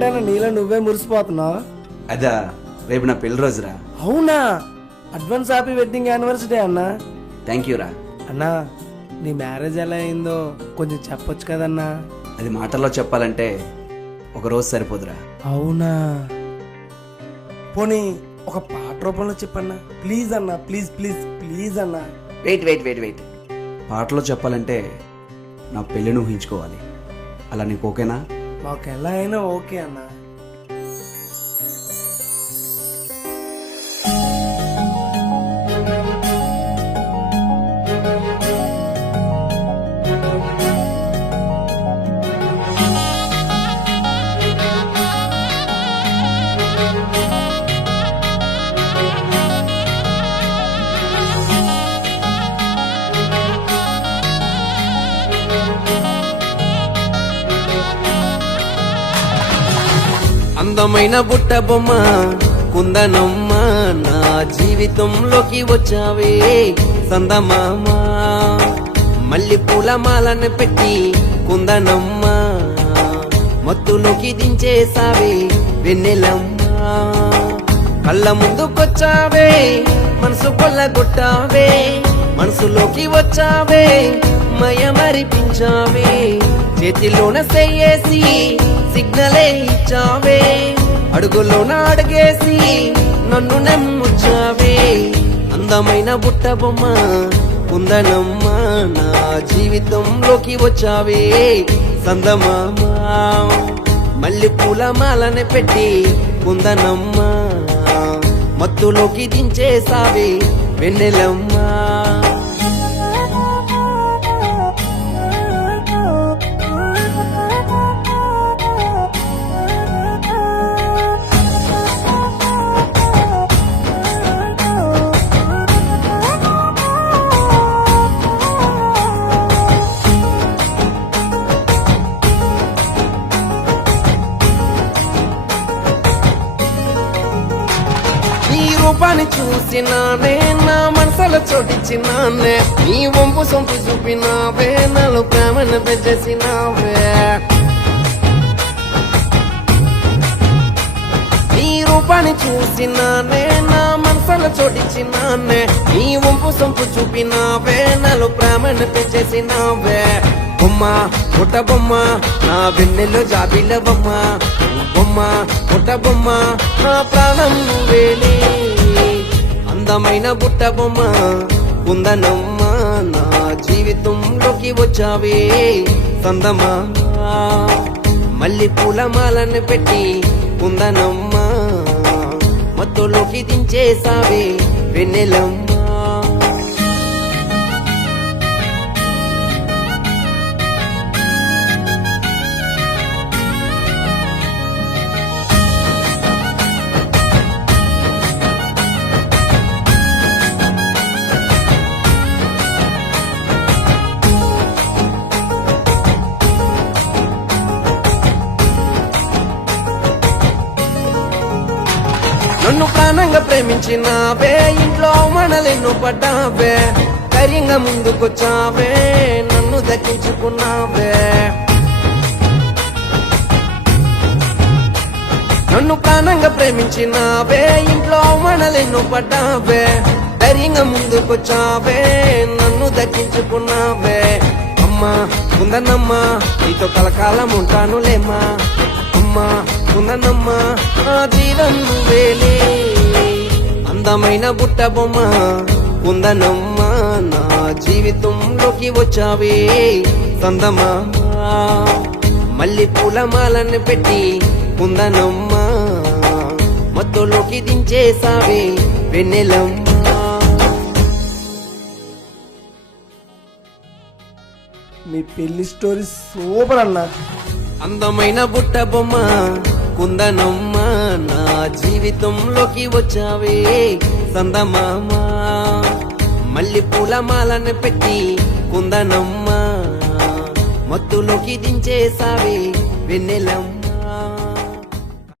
ఏంటన్నా నీలో నువ్వే మురిసిపోతున్నావు? అదా రేపు నా పెళ్లి రోజురా. అవునా? అడ్వాన్స్ హ్యాపీ వెడ్డింగ్ యానివర్సరీ అన్నా. థ్యాంక్ యూ రా. అన్నా నీ మ్యారేజ్ ఎలా అయిందో కొంచెం చెప్పొచ్చు కదన్నా? అది మాటల్లో చెప్పాలంటే ఒక రోజు సరిపోదురా. అవునా? పోనీ ఒక పాట రూపంలో చెప్పన్నా ప్లీజ్ అన్నా, ప్లీజ్ ప్లీజ్ ప్లీజ్ అన్నా. వెయిట్ పాటలో చెప్పాలంటే నా పెళ్ళిని ఊహించుకోవాలి. అలా నీకు ఓకేనా? మాకు ఎలా అయినా ఓకే అన్నా. అందమైన బుట్ట బొమ్మ కుందనమ్మ, నా జీవితంలోకి వచ్చావే సందమామ. మల్లి పూల మాలను పెట్టి కుందనమ్మ, మత్తులోకి దించేసావే వెన్నెలమ్మ. కళ్ళ ముందుకొచ్చావే మనసు కొల్లగొట్టావే, మనసులోకి వచ్చావే మయమరిపించావే. చేతిలోన చెయ్యేసి సిగ్నలే ఇచ్చావే, అడుగులోన అడుగేసి నన్ను నమ్ముచ్చావే. అందమైన బుట్ట బొమ్మ కుందనమ్మ, నా జీవితంలోకి వచ్చావే సందమామ. మల్లి పూల మాలని పెట్టి కుందనమ్మ, మత్తులోకి దించేసావే వెన్నెలమ్మ. రూపాన్ని చూసినానే నా మనసులో చోటిచ్చినానే, నీ వంపు సొంపు చూపినావే నాలో ప్రేమను పెంచేసినావే. నీ రూపాన్ని చూసినానే నా మనసులో చోటిచ్చినానే, నీ వంపు సొంపు చూపినావే నాలో ప్రేమను పెంచేసినావే. బొమ్మ పుట్ట బొమ్మ నా వెన్నెల్లో జాబిల బొమ్మ, బొమ్మ పుట్ట బొమ్మ నా ప్రాణం నువ్వేలే. అందమైన బుట్ట బొమ్మ కుందనమ్మ, నా జీవితంలోకి వచ్చావే సందమామ. మల్లి పూల మాలను పెట్టి కుందనమ్మ, మత్తులోకి దించేసావే వెన్నెలమ్మ. నన్ను ప్రాణంగా ప్రేమించినావే, ఇంట్లో మనలెన్ను పడ్డావే, ధైర్యంగా ముందుకొచ్చావే నన్ను దక్కించుకున్నావే. నన్ను ప్రాణంగా ప్రేమించినావే, ఇంట్లో మనలెన్ను పడ్డావే, ధైర్యంగా ముందుకొచ్చావే నన్ను దక్కించుకున్నావే. అమ్మా కుందనమ్మ నీతో కలకాలం ఉంటానులేమ్మా, అమ్మా కుందనమ్మ నా జీవం నువ్వేలే. అందమైన బుట్ట బొమ్మ కుందనమ్మ, నా జీవితంలోకి వచ్చావే సందమామ. మల్లి పూల మాలను పెట్టి కుందనమ్మ, మత్తులోకి దించేసావే వెన్నెలమ్మ. మీ పెళ్లి స్టోరీ సూపర్ అన్నా. అందమైన బుట్ట బొమ్మ కుందనమ్మ, నా జీవితంలోకి వచ్చావే సందమామ. మల్లి పూల మాలను పెట్టి కుందనమ్మ, మత్తులోకి దించేసావే వెన్నెలమ్మ.